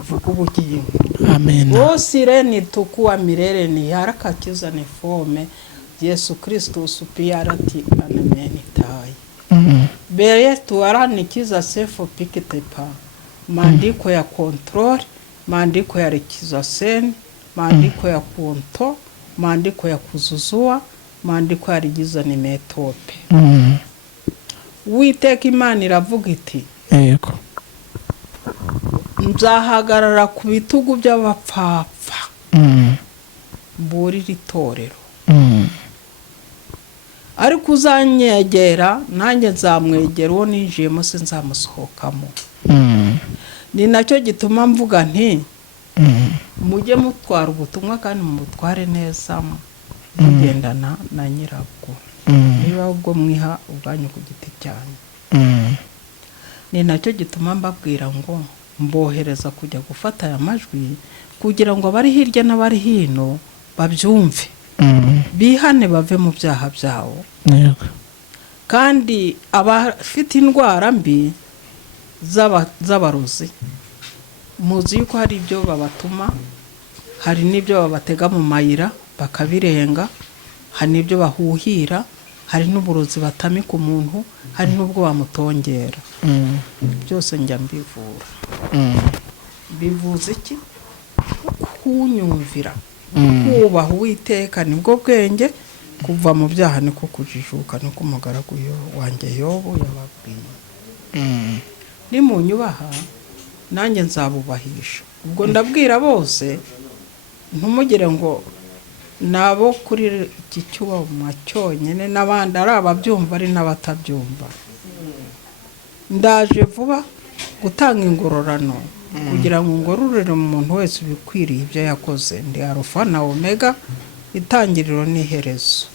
ivuga ubugingo. Amen. Osire ni tukua milele ni haraka kiza ni fome Yesu Kristo usupiarati anemeni tai. Bere tuara ni kiza sefo pikitepa. Maandiko ya control, maandiko ya rekiza seni, maandiko ya kunto, maandiko ya kuzuzua, maandiko ya rigiza ni metope. Uwiteka Imana iravuga iti Yego. Nzahagarara ku bitugu by'abapfapfa. Mburira itorero. Ariko uzanyegera nanjye nzamwegera uwo ninjiyemo sinzamusohokamo. Ni nacyo gituma mvuga nti mujye mutwara ubutumwa kandi mutware neza mugendana na nyirabwo. Niba ubwo mwiha ubwanyu ku giti cyane. Ni nacyo gituma mbabwira ngo mbohereza kujya gufata aya majwi kugira ngo abari hirya n'abari hino babyumve. Bihane bave mu byaha byawo. Kandi abafite indwara mbi z'abarozi muzi yuko hari ibyo babatuma, hari n'ibyo babatega mu mayira bakabirenga, hari n'ibyo bahuhira, hari n'uburozi batamika umuntu, hari n'ubwo bamutongera. Byose njya mbivura. Bivuze iki? Kunyumvira. Kubaha Uwiteka nibwo bwenge, kuva mu byaha niko kujijuka no kumugaragu wanjye Yobu yababwiye. Nimunyubaha nanjye nzabubahisha. Ubwo ndabwira bose ntumugire ngo nabo kuri iki cyuma cyonyine n'abandi ari ababyumva ari n'abatabyumva. Ndaje vuba gutanga ingororano kugira ngo ngororere umuntu wese bikwiriye ibyo yakoze. Ndi Alpha na Omega, itangiriro n'iherezo.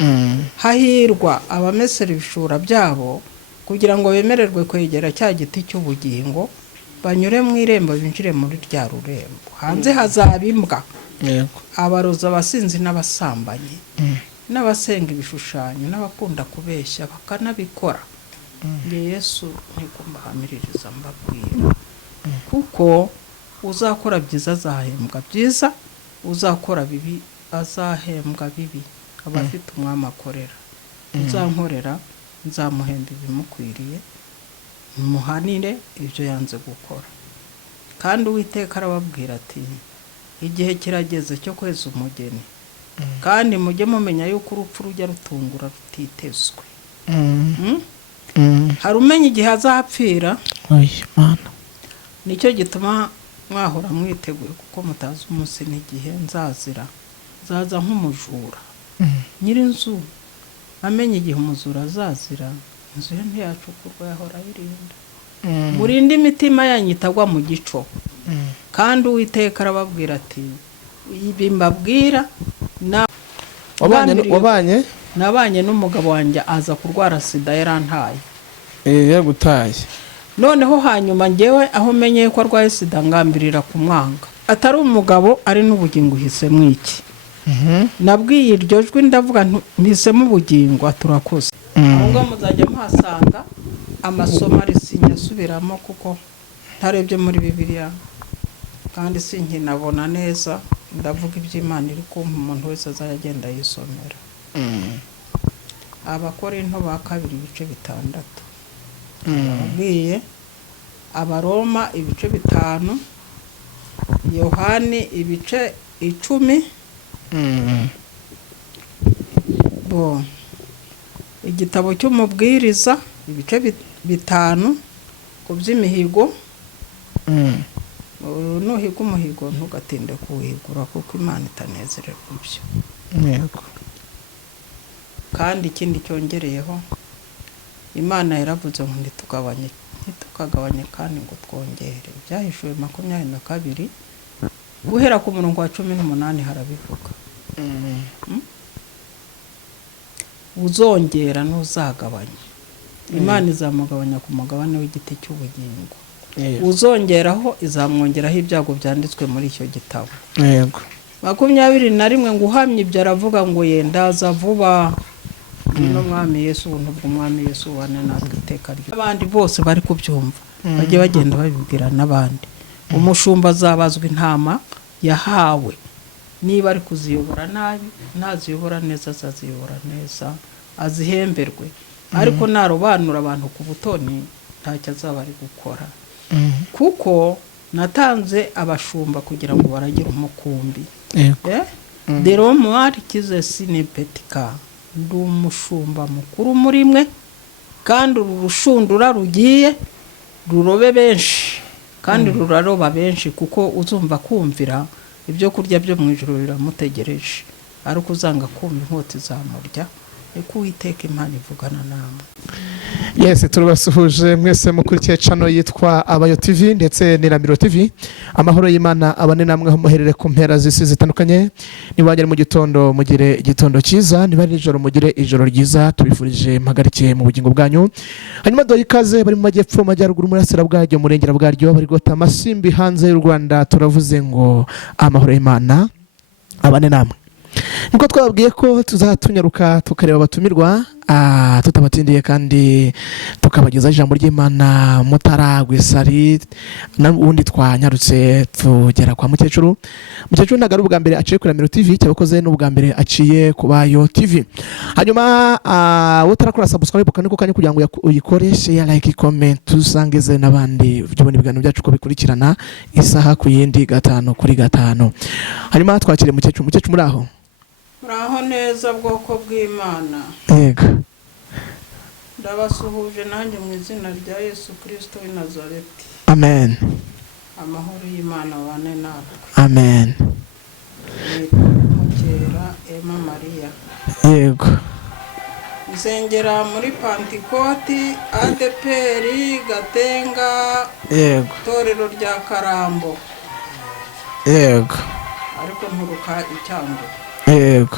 Hahirwa abamesera ibishura byabo kugira ngo bemererwe kwegera cya giti cy'ubugingo, banyure mu irembo binjire muri rya rurembo. Hanze hazaba imbwa, abaroza, abasinzi n'abasambanyi, n'abasenga ibishushanyo, n'abakunda kubeshya bakanabikora. Yesu ntikumbahamiririza mbabwira. Kuko uzakora byiza azahembwa byiza, uzakora bibi azahembwa bibi. Abafite umwami akorera. Uzankorera nzamuhemba ibimukwiriye, muhanire ibyo yanze gukora. Kandi Uwiteka arababwira ati igihe kirageze cyo kweza umugeni. Kandi mujye mumenya yuko urupfu rujya rutungura rutitezwe. Hari umenya igihe azapfira. Nicyo gituma mwahora mwiteguye kuko mutazi umunsi n'igihe nzazira. Zaza nk'umujura. Nyirinzu amenye igihe umuzura azazira, inzu ye ntiyacukurwa yahora yirinda. Murinde imitima yanyu itagwa mu gico. Kandi Uwiteka arababwira ati ibi mbabwira nabanye n'umugabo wanjye aza kurwara sida yarantaye. Yagutaye. Noneho hanyuma ngewe aho menye ko arwaye sida ngambirira kumwanga. Atari umugabo ari n'ubugingo uhisemo iki. Nabwiye iryo jwi ndavuga mpisemo ubugingo aturakoze. Ahubwo muzajya muhasanga amasomo ari sinyasubiramo kuko ntarebye muri Bibiliya kandi sinkinabona neza. Ndavuga iby'Imana iri kumpa umuntu wese azagenda yisomera. Abakorinto ba 2:6. Ababwiye Abaroma 5. Yohani 10. Igitabo cy'umubwiriza 5 ku by'imihigo. Nuhiga umuhigo ntugatinde kuwihigura kuko Imana itanezererwa ibyo. Yego. Kandi ikindi cyongereyeho Imana yaravuze ngo ntitukagabanye kandi ngo twongere. Byahishuwe 22 guhera ku murongo wa 18 harabivuga. Uzongera n'uzagabanya. Imana izamugabanya ku mugabane w'igiti cy'ubugingo. Uzongeraho izamwongeraho ibyago byanditswe muri icyo gitabo. Yego. 21 ngo uhamye ibyo aravuga ngo yendaza vuba. No mwami Yesu n'ubw'umwami Yesu wane natwe iteka ryo. Abandi bose bari kubyumva bajye bagenda babibwira n'abandi umushumba azabazwa intama yahawe, niba ari kuziyobora nabi ntaziyobora neza azaziyobora neza azihemberwe, ariko narobanura abantu ku butoni ntacyo azaba ari gukora, kuko natanze abashumba kugira ngo baragire umukumbi. Dero mwari kize sinipetika, ndi umushumba mukuru muri mwe, kandi urushundura rugiye rurobe benshi, kandi ruraroba benshi, kuko uzumva kumvira ibyo kurya byo mu ijoro biramutegereje, ariko uzanga kumva inkota izamurya, reka Uwiteka Imana ivugana namwe. Yes, turabasuhuje mwese mukurikiye channel yitwa Abayo TV ndetse n'Iramiro TV. Amahoro y'Imana abane namwe ho muherere ku mpera z'isi zitandukanye. Nibagere mu gitondo mugire igitondo cyiza, niba ari ijoro mugire ijoro ryiza, tubifurije mpagarikiye mu bugingo bwanyu. Hanyuma doye ikaze bari mu majyepfo majyaruguru murasira bwaryo murengera bwaryo bari gota amasimbi hanze y'u Rwanda, turavuze ngo amahoro y'Imana abane namwe. Niko twababwiye ko tuzatunyaruka tukareba abatumirwa tutabatindiye, kandi tukabageza ijambo ry'Imana mutaragwisari, n'ubundi twanyarutse tugera kwa mukecuru. Mukecuru ntago ari ubwa mbere aciye kuri Iramiro TV, cyabakoze n'ubwa mbere aciye ku Bayo TV. Hanyuma utarakora subscribe kandi ko kanya kugira ngo uyikore, share, like, comment, tusangize n'abandi byobone ibiganiro byacu ko bikurikirana isaha ku yindi 5 kuri 5. Hanyuma twakire mukecuru. Mukecuru muri aho? Muraho neza bwoko bw'Imana. Yego. Ndabasuhuje nanjye mu izina rya Yesu Kristo w'i Nazareti. Amen. Amahoro y'Imana abane natwe. Amen. Mukera Emma Maria. Yego. Nsengera muri Pantikoti, ADPR Gatenga. Yego. Torero rya Karambo. Yego. Ariko nturuka icyango. Yego.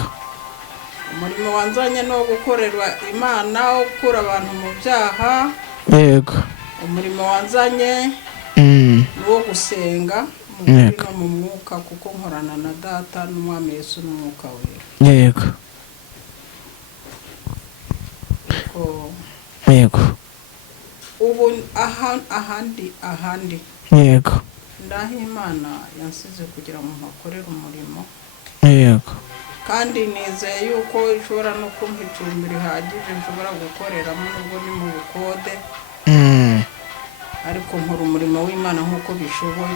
Umurimo wanzanye no gukorerwa Imana wo gukura abantu mu byaha. Yego. Umurimo wanzanye wo gusenga mu mwuka, kuko nkorana na Data n'Umwami Yesu n'Umwuka we. Yego. Yego. Ubu ahandi Yego. ndaho Imana yansize kugira ngo nkorere umurimo. Yego. Kandi nizeye yuko ishobora no kumpa icumbi rihagije nshobora gukoreramo nubwo ni mu bukode, ariko nkora umurimo w'Imana nk'uko bishoboye.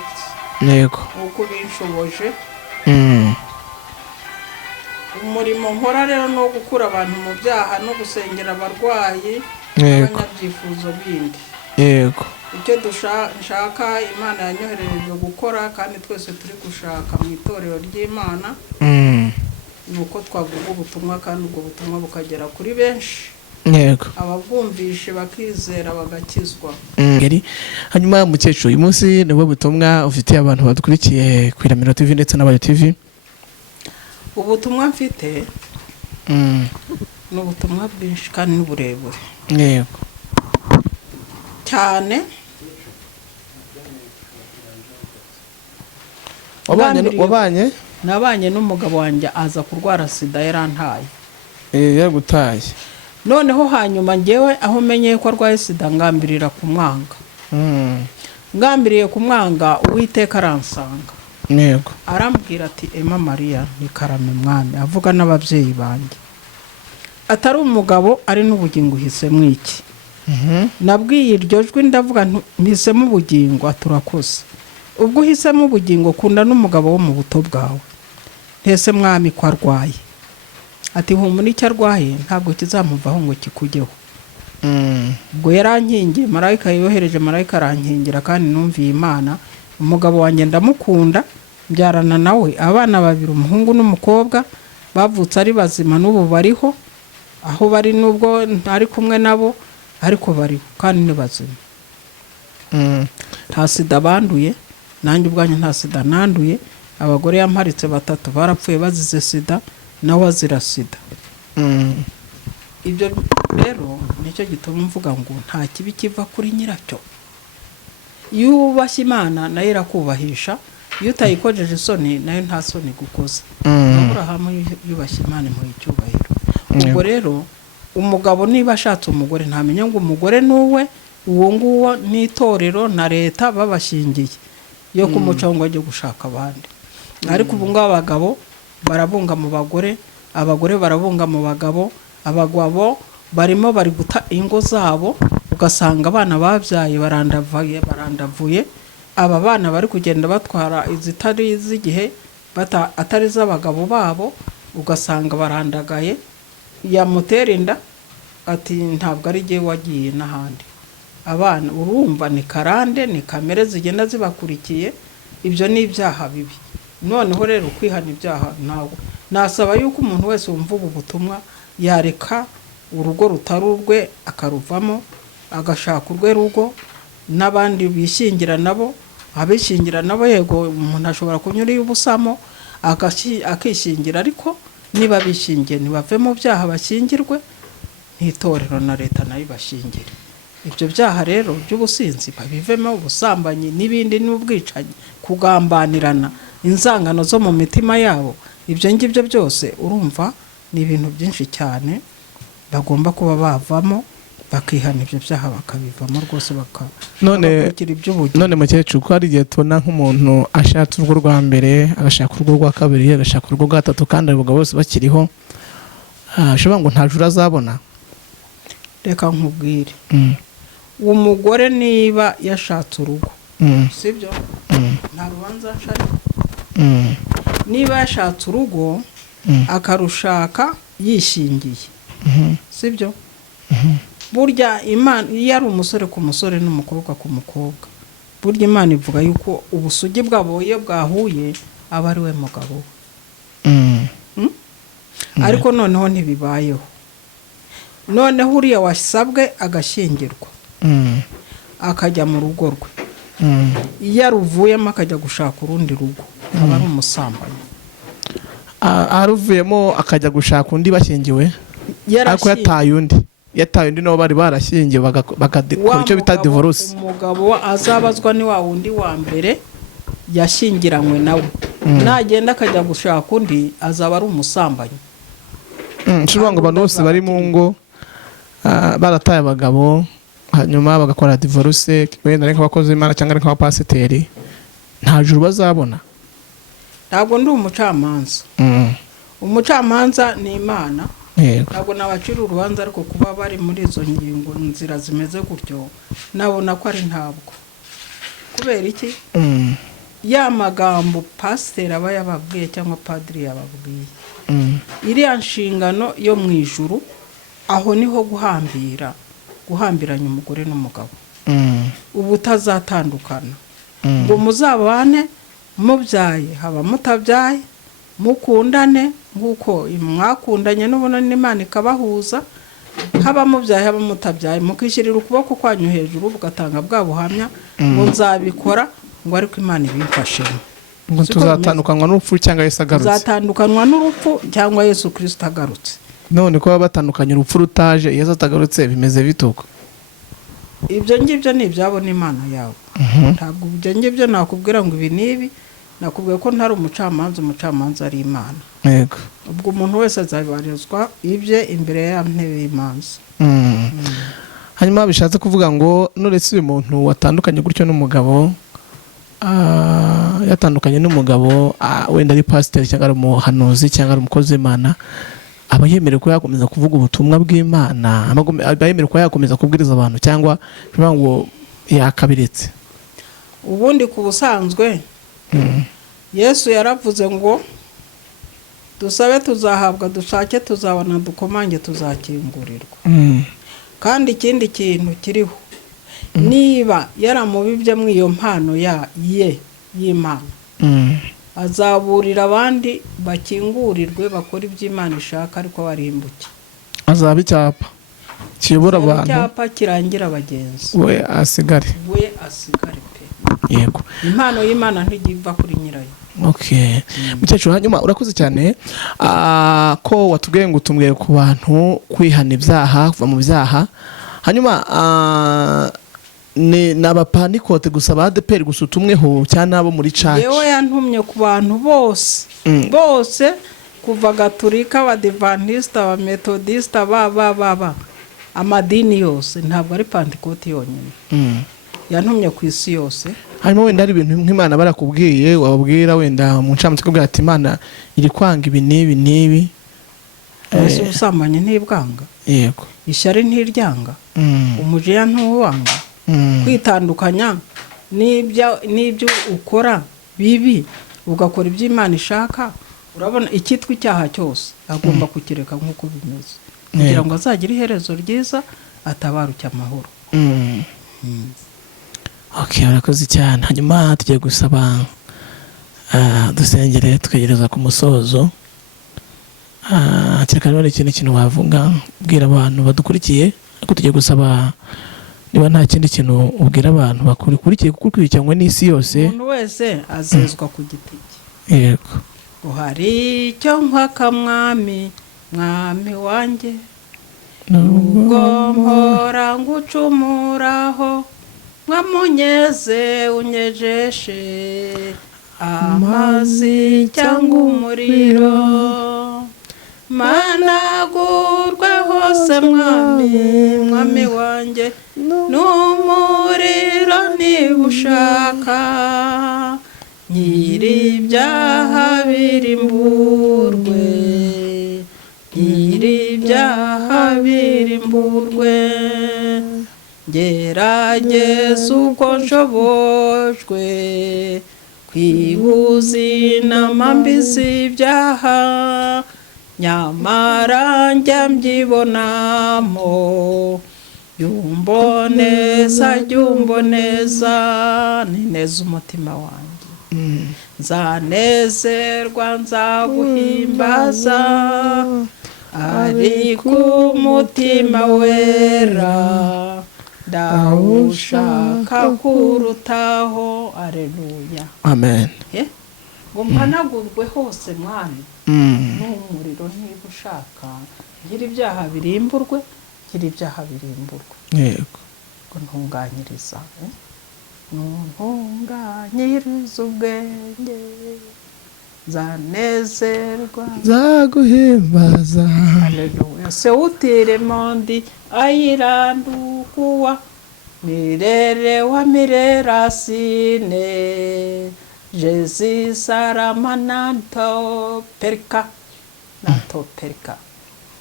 Yego. Nk'uko binshoboje. Umurimo nkora rero no gukura abantu mu byaha no gusengera abarwayi n'abanyabyifuzo bindi. Yego. Icyo nshaka Imana yanyoherereje gukora, kandi twese turi gushaka mu itorero ry'Imana, nuko twavuga ubutumwa, kandi ubwo butumwa bukagera kuri benshi. Yego. Ababwumvishe bakizera bagakizwa. Hanyuma mukecuru, uyu munsi nibwo butumwa ufitiye abantu badukurikiye ku Iramiro TV ndetse n'Abayo TV? Ubutumwa mfite ni ubutumwa bwinshi kandi n'uburebure. Yego. Cyane. Wabanye? Nabanye n'umugabo wanjye aza kurwara sida, yarantaye. Yaragutaye. Noneho hanyuma ngewe aho menyeye ko arwaye sida ngambirira kumwanga. Ngambiriye kumwanga, Uwiteka aransanga. Yego. Arambwira ati Emma Maria ni karame mwami, avuga n'ababyeyi banjye. Atari umugabo ari n'ubugingo uhisemo iki? Nabwiye iryo jwi ndavuga ntisemo ubugingo, aturakoze. Ubwo uhisemo ubugingo kunda n'umugabo wo mu buto bwawe. Ntese mwami ko arwaye. Ati humura icyo arwaye ntabwo kizamuvaho ngo kikugeho. Ubwo yarankingiye, marayika yohereje marayika arankingira, kandi numviye Imana. Umugabo wanjye ndamukunda, mbyarana nawe abana babiri, umuhungu n'umukobwa, bavutse ari bazima, n'ubu bariho aho bari, nubwo ntari kumwe nabo ariko bariho kandi ni bazima. Nta sida banduye, nanjye ubwanjye nta sida nanduye. Abagore yamparitse 3 barapfuye bazize sida, nawe azira sida. Ibyo rero nicyo gituma mvuga ngo nta kibi kiva kuri nyiracyo. Iyo ubashye Imana nayo irakubahisha, iyo utayikojeje isoni nayo nta soni gukoza. Aburahamu yubashye Imana mu icyubahiro. Ubwo rero umugabo niba ashatse umugore ntamenye ngo umugore nuwe, uwo nguwo n'itorero na leta babashingiye. yo kumuca ngo ajye gushaka abandi. Ariko ubu ngabo abagabo barabunga mu bagore, abagore barabunga mu bagabo, abagabo barimo bari guta ingo zabo, ugasanga abana babyaye barandavuye, aba bana bari kugenda batwara izitari z'igihe atari z'abagabo babo, ugasanga barandagaye, yamutera inda ati ntabwo ari jye wagiye n'ahandi. Abana urumva ni karande, ni kamere zigenda zibakurikiye, ibyo ni ibyaha bibi. Noneho rero kwihana ibyaha ntabwo nasaba yuko umuntu wese wumva ubu butumwa yareka urugo rutari urwe akaruvamo, agashaka urwe rugo, n'abandi bishingira nabo, abishingira nabo yego umuntu ashobora kunyura y'ubusamo akishingira, ariko niba bishingiye ntibave mu byaha bashyingirwe, n'itorero na leta nayo ibashingire. Ibyo byaha rero by'ubusinzi babivemo, ubusambanyi n'ibindi, n'ubwicanyi, kugambanirana, inzangano zo mu mitima yabo, ibyo ngibyo byose urumva ni ibintu byinshi cyane bagomba kuba bavamo, bakihana ibyo byaha bakabivamo rwose, bakagira iby'ubugingo. None mukecuru, ko hari igihe tubona nk'umuntu ashatse urugo rwa mbere, agashaka urugo rwa kabiri, agashaka urugo rwa gatatu, kandi abagabo bose bakiriho, ashobora ngo nta juru azabona. Reka nkubwire, umugore niba yashatse urugo, sibyo, nta rubanza nshari. Niba yashatse urugo akarushaka yishingiye, sibyo, burya Imana iyo ari umusore ku musore n'umukobwa ku mukobwa, burya Imana ivuga yuko ubusugi bwabo iyo bwahuye aba ari we mugabo we. Ariko noneho ntibibayeho. Noneho uriya wasabwe agashyingirwa, akajya mu rugo rwe, iyo aruvuyemo akajya gushaka urundi rugo, aba ari umusambanyi. Aruvuyemo akajya gushaka undi bashyingiwe, ariko yataye undi nabo bari barashyingiwe, bagakora icyo bita divorce. Umugabo azabazwa ni wa wundi wa mbere yashyingiranywe nawe, nagenda akajya gushaka undi azaba ari umusambanyi. Nshobora ngo abantu bose bari mu ngo barataye abagabo, hanyuma bagakora divorce, wenda ari nk'abakozi b'Imana cyangwa ari nk'abapasiteri, nta juru bazabona. Ntabwo ndi umucamanza. Umucamanza ni Imana, ntabwo nabacira urubanza, ariko kuba bari muri izo ngingo nzira zimeze gutyo nabona ko ari ntabwo. Kubera iki? Ya magambo pasiteri aba yababwiye cyangwa padiri yababwiye, iriya nshingano yo mu ijuru, aho niho guhambiranya umugore n'umugabo, ubu utazatandukana, ngo muzabane mubyaye, haba mutabyaye, mukundane nk'uko mwakundanye n'ubona n'Imana ikabahuza, haba mubyaye haba mutabyaye, mukishyirira ukuboko kwanyu hejuru, bugatanga bwa buhamya ngo nzabikora, ngo ariko Imana ibimfashemo. Ngo tuzatandukanywa n'urupfu cyangwa Yesu agarutse. Tuzatandukanywa n'urupfu cyangwa Yesu Kristo agarutse. None ko batandukanye urupfu rutaje, Yesu atagarutse, bimeze bituko. Ibyo ngibyo ni ibyabo n'Imana yawe. Ntabwo ibyo ngibyo nakubwira ngo ibi nibi, nakubwiye ko ntari umucamanza ari Imana. Yego. Ubwo umuntu wese azabibarizwa ibye imbere ya ntebe y'imanza. Hanyuma bishatse kuvuga ngo nuretse uyu muntu watandukanye gutyo n'umugabo, yatandukanye n'umugabo, wenda ari pasiteri cyangwa ari umuhanuzi cyangwa ari umukozi w'Imana, aba yemerewe ko yakomeza kuvuga ubutumwa bw'Imana, aba yemerewe ko yakomeza kubwiriza abantu, cyangwa bivuga ngo yakabiretse. Ubundi ku busanzwe Yesu yaravuze ngo dusabe tuzahabwa, dushake tuzabona, dukomange tuzakingurirwa. Kandi ikindi kintu kiriho, niba yaramubibye mu iyo mpano y'Imana, azaburira abandi bakingurirwe, bakora iby'Imana ishaka, ariko barimbuke. Azaba icyapa kiyobora abantu, icyapa kirangira abagenzi, we asigare pe. Yego, impano y'Imana ntigiva kuri nyirayo. Okay. Mukecuru, hanyuma urakoze cyane ko watubwiye ngo utumwe ku bantu kwihana ibyaha, kuva mu byaha. Hanyuma ni n'abapanikote gusa ba ADEPR gusa utumweho cyane abo muri church? Yewe yantumye ku bantu bose, bose kuva Gatolika, Abadivantista, Abametodista, amadini yose, ntabwo ari Pantekote yonyine. yantumye ku isi yose. hanyuma wenda hari ibintu nk'Imana barakubwiye wababwira wenda mu ncamutsi kubwira ati Imana iri kwanga ibi n'ibi n'ibi. Ese ubusambanyi ntibwanga, Yego. ishyari ntiryanga, umujinya ntuwanga, kwitandukanya n'ibyo ukora bibi ugakora ibyo Imana ishaka. Urabona icyitwa icyaha cyose agomba kukireka nk'uko bimeze kugira ngo azagire iherezo ryiza atabaruke amahoro. Okay, urakoze cyane. Hanyuma tugiye gusaba dusengere twegereza ku musozo. Kereka none ikindi kintu wavuga ubwira abantu badukurikiye, ariko tugiye gusaba niba nta kindi kintu ubwira abantu bakurikiye kukurikiranywe n'isi yose. Umuntu wese azezwa ku giti cye. Yego. Uhari icyo nkwaka mwami, mwami wanjye, nubwo mpora ngucumuraho, mwamunyeze unyejeshe amazi cyangwa umuriro, managurwe hose mwami, mwami wanjye, n'umuriro niba ushaka, nyir'ibyaha birimburwe, nyir'ibyaha birimburwe, gerageza uko nshobojwe, kwibuza inama mbi z'ibyaha, nyamara njya mbyibonamo, yumboneza yumboneza, nineza umutima wanjye. Nzanezerwa nzaguhimbaza, ariko umutima wera ndawushaka kurutaho. Aleluya. Amen. Ngo mpanagurwe hose mwami, n'umuriro niba ushaka, nyir'ibyaha birimburwe, nyir'ibyaha birimburwe. Yego. Ngo ntunganyiriza, ntunganyiriza ubwenge, nzanezerwa nzaguhimbaza. Haleluya. Seutire mondi airandukuwa, mirere wa mirerasine, Jezi saramana perika nato perika.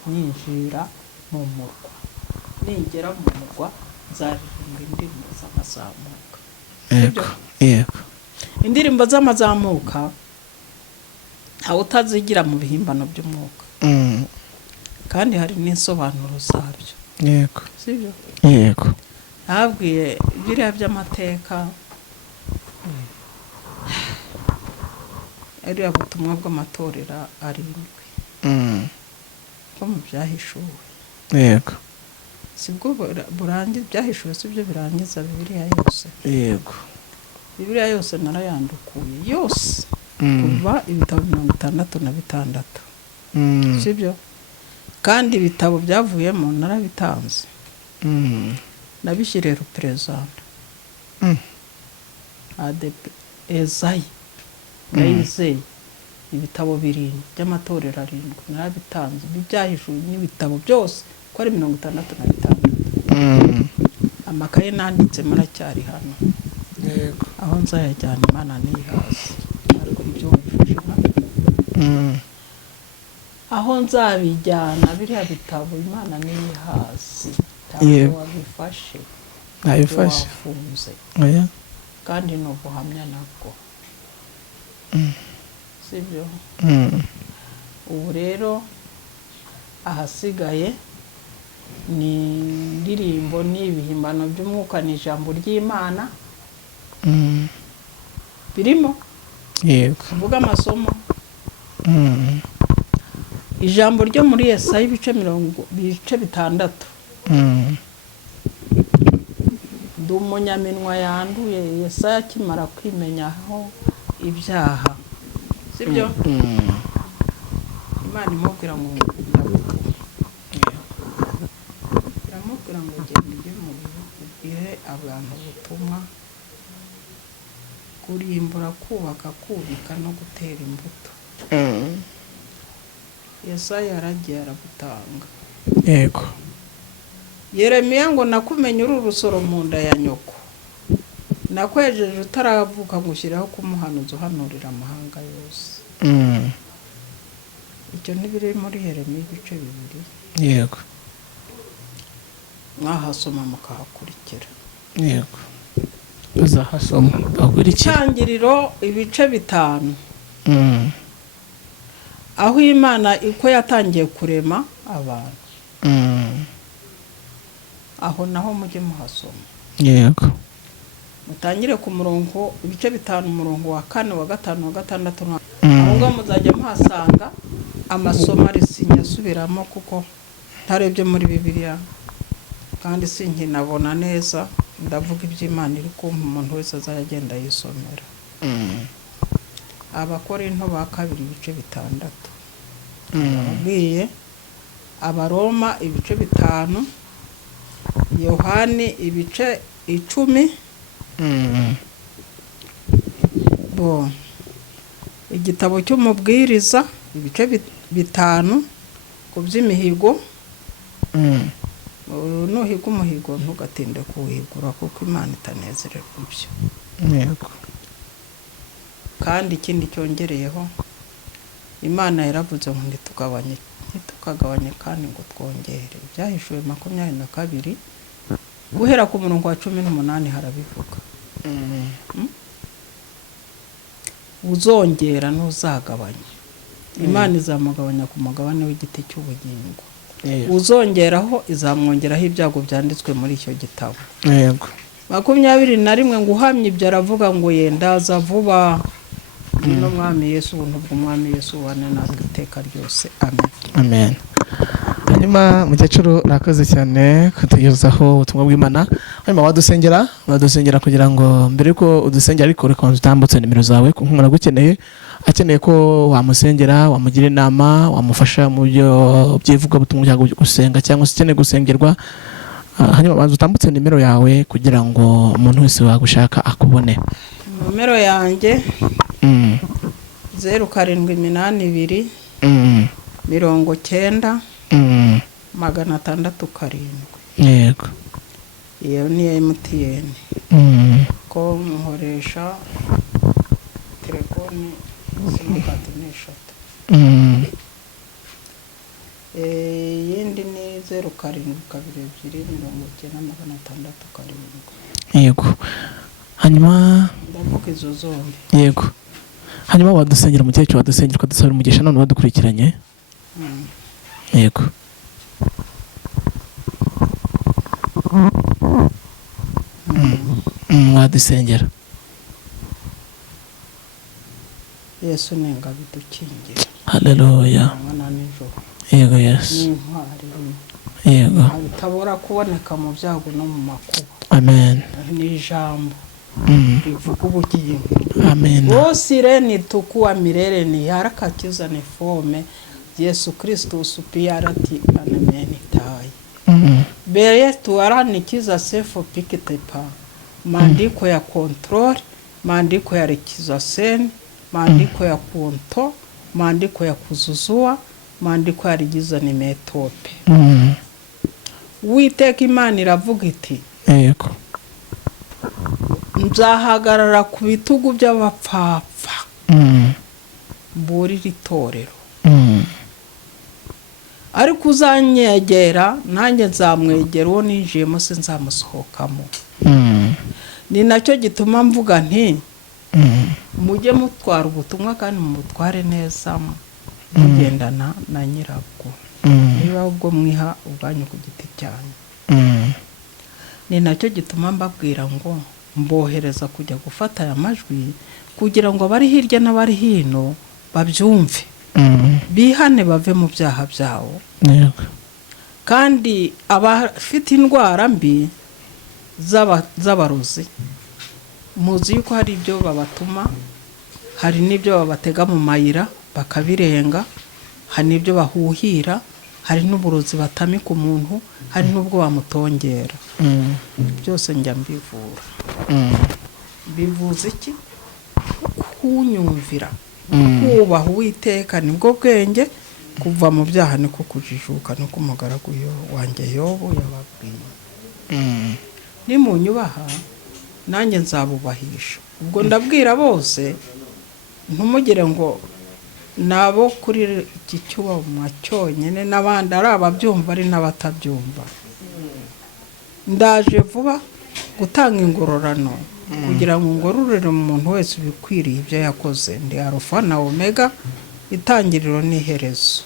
Ninjira mu murwa, ningera mu murwa nzaririmba indirimbo z'amazamuka. Yego. Yego. Indirimbo z'amazamuka ntawe utazigira mu bihimbano by'umwuka, kandi hari n'insobanuro zabyo. Yego. Sibyo? Yego. Nabwiye biriya by'amateka, ariya butumwa bw'amatorero arindwi ko mu byahishuwe. Yego. Sibwo burangiza byahishuwe, sibyo birangiza Bibiliya yose. Yego. Bibiliya yose narayandukuye yose, kuva ibitabo 66. Sibyo? Kandi ibitabo byavuyemo narabitanze, nabishyiriye reperezanta ADP Ezayi Ndayizeye, ibitabo 7 by'amatorero 7 narabitanze. Ibyahishuwe n'ibitabo byose ko ari 66. Amakaye nanditse muracyari hano. Yego. Aho nzayajyana Imana nihaze, ariko ibyo wifashe aho nzabijyana biriya bitabo Imana nihaze. Ntabwo wabifashe, nabifashe wafunze. Oya. Kandi no guhamya nabwo. Sibyo? Ubu rero ahasigaye ni indirimbo n'ibihimbano by'umwuka n'ijambo ry'Imana birimo. Yego. Vuga amasomo. Ijambo ryo muri Yesaya ibice 6. Ndi umunyaminwa yanduye. Yesaya akimara kwimenyaho ibyaha, sibyo? Imana imubwira ngo iramubwira ngo genda ujye mu bihugu ubwire abantu ubutumwa, kurimbura, kubaka, kubika no gutera imbuto. Yesaya yaragiye arabutanga. Yego. Yeremiya ngo nakumenye uri urusoro mu nda ya nyoko. nakwejeje utaravuka ngushyiraho kumuhanuza uhanurira amahanga yose. Icyo ntibiri muri Yeremiya ibice 2. Yego. Mwahasoma mukahakurikira. Yego. Uzahasoma akurikira. Itangiriro ibice 5. Aho Imana iko yatangiye kurema abantu. Aho naho mujye muhasoma. Yego. Mutangire ku murongo ibice 5 umurongo wa 4 wa 5 wa 6 ahubwo muzajya muhasanga amasomo ari sinyasubiramo kuko ntarebye muri Bibiliya kandi sinkinabona neza ndavuga iby'Imana iri kumpa umuntu wese azagenda yisomera. Abakorinto ba 2 ibice 6. Ababwiye Abaroma ibice 5. Yohani ibice 10. Igitabo cy'umubwiriza ibice 5 ku by'imihigo. Nuhiga umuhigo ntugatinde kuwihigura kuko Imana itanezererwa ibyo. Yego. Kandi ikindi cyongereyeho Imana yaravuze ngo ntitukagabanye kandi ngo twongere. Byahishuwe 22 guhera ku murongo wa 18 harabivuga. Uzongera n'uzagabanya. Imana izamugabanya ku mugabane w'igiti cy'ubugingo. Uzongeraho izamwongeraho ibyago byanditswe muri icyo gitabo. Yego. 21 ngo uhamye ibyo aravuga ngo yendaza vuba. Ngino mwami Yesu ubuntu bw'umwami Yesu wane natwe iteka ryose. Amen. Amen. Hanyuma mukecuru rakoze cyane kutugezaho ubutumwa bw'Imana. Hanyuma wadusengera kugira ngo mbere ko udusengera ariko reka utambutse nimero zawe ku nk'umuntu agukeneye akeneye ko wamusengera wamugira inama wamufasha mu byo byivuga butumwa cyangwa gusenga cyangwa se ukeneye gusengerwa. Hanyuma banza utambutse nimero yawe kugira ngo umuntu wese wagushaka akubone. Nimero yanjye 0782 90 607. Yego. Iyo ni MTN. Ko nkoresha telefone simukadi n'eshatu. Yindi ni 0722 90 607. Yego. Hanyuma ndavuga izo zombi. Yego. Hanyuma wadusengera mukecuru wadusengera ukadusabira umugisha none badukurikiranye. Yego. Wadusengera. Yesu nenga bidukingira. Haleluya. Mwana nijoro. Yego Yesu. Yego. Bitabora kuboneka mu byago no mu makuba. Amen. Ni ijambo rivuga ubugingo. Amen. Bosire nitukuwa milele ni harakakiza ni fome Yesu Kristo supiyarati anemeni tai. Beye tuaranikiza sefo pikitepa. Maandiko ya control, maandiko ya rekizaseni, maandiko ya kunto, maandiko ya kuzuzua, maandiko ya rigiza ni metope. Uwiteka Imana iravuga iti Yego. nzahagarara ku bitugu by'abapfapfa mburira itorero ariko uzanyegera nanjye nzamwegera uwo ninjiyemo se nzamusohokamo. Ni nacyo gituma mvuga nti mujye mutwara ubutumwa kandi mubutware neza mugendana na nyirabwo niba ubwo mwiha ubwanyu ku giti cyanyu. Ni nacyo gituma mbabwira ngo mbohereza kujya gufata aya majwi kugira ngo abari hirya n'abari hino babyumve bihane bave mu byaha byawo. Kandi abafite indwara mbi z'abarozi muzi yuko hari ibyo babatuma, hari n'ibyo babatega mu mayira bakabirenga, hari n'ibyo bahuhira, hari n'uburozi batamika umuntu, hari n'ubwo bamutongera. Byose njya mbivura. Bivuze iki? Kunyumvira, kubaha Uwiteka nibwo bwenge, kuva mu byaha niko kujijuka, nuko umugaragu wanjye Yobu yababwiye. Nimunyubaha nanjye nzabubahisha. Ubwo ndabwira bose ntumugire ngo nabo kuri iki cyuma cyonyine n'abandi ari ababyumva ari n'abatabyumva. Ndaje vuba gutanga ingororano kugira ngo ngororere umuntu wese ubikwiriye ibyo yakoze. Ndi Alpha na Omega, itangiriro n'iherezo.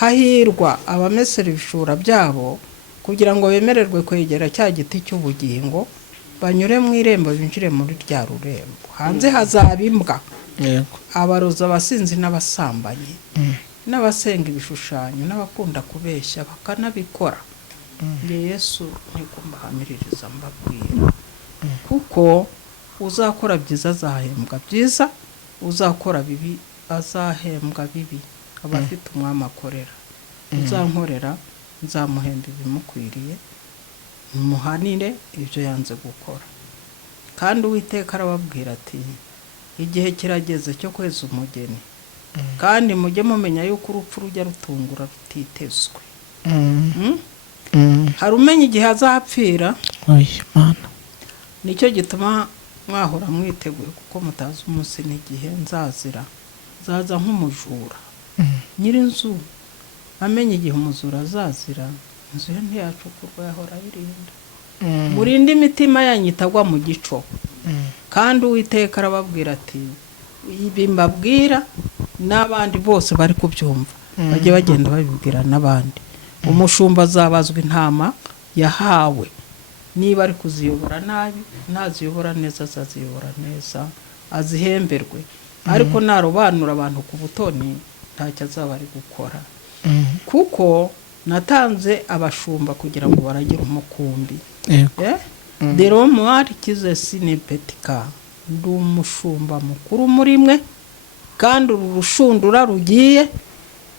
Hahirwa abamesera ibishura byabo kugira ngo bemererwe kwegera cya giti cy'ubugingo, banyure mu irembo binjire muri rya rurembo. Hanze hazaba imbwa, abarozi, abasinzi n'abasambanyi, n'abasenga ibishushanyo, n'abakunda kubeshya bakanabikora. Nge Yesu niko mbahamiririza mbabwira, kuko uzakora byiza azahembwa byiza, uzakora bibi azahembwa bibi. Abafite umwami akorera, uzankorera nzamuhemba ibimukwiriye, muhanire ibyo yanze gukora. Kandi Uwiteka arababwira ati igihe kirageze cyo kweza umugeni, kandi mujye mumenya yuko urupfu rujya rutungura rutitezwe. Hari umenya igihe azapfira. Nicyo gituma mwahora mwiteguye, kuko mutazi umunsi n'igihe nzazira. Nzaza nk'umujura. Nyir'inzu amenye igihe umuzura azazira, inzu ye ntiyacukurwa, yahora ayirinda. Murinde imitima yanyu itagwa mu gico. Kandi Uwiteka arababwira ati ibi mbabwira n'abandi bose bari kubyumva bajye bagenda babibwira n'abandi. Umushumba azabazwa intama yahawe. Niba ari kuziyobora nabi, ntaziyobora neza azaziyobora neza, azihemberwe. Ariko narobanura abantu ku butoni, ntacyo azaba ari gukora. Kuko natanze abashumba kugira ngo baragire umukumbi. Dero mwari kize sinipetika. Ndi umushumba mukuru muri mwe, kandi uru rushundura rugiye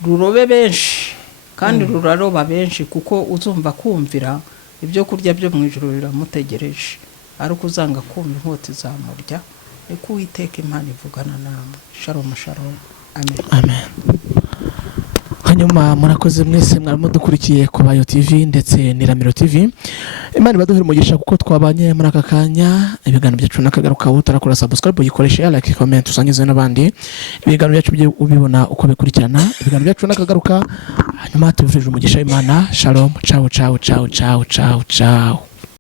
rurobe benshi, kandi ruraroba benshi, kuko uzumva kumvira ibyo kurya byo mu ijuru biramutegereje. Ariko uzanga kumva inkota izamurya. Niko Uwiteka Imana ivugana namwe. Shalom shalom. Amen. Amen. Hanyuma murakoze mwese mwaramudukurikiye ku Bayo TV ndetse n'Iramiro TV. Imana ibaduhere umugisha kuko twabanye muri aka kanya. Ibiganiro byacu nakagaruka utarakora subscribe, uyikoreshe, like, comment, usangize n'abandi. Ibiganiro byacu byo ubibona uko bikurikirana. Ibiganiro byacu nakagaruka. Hanyuma tubifurije umugisha w'Imana. Shalom. Ciao ciao ciao ciao ciao ciao.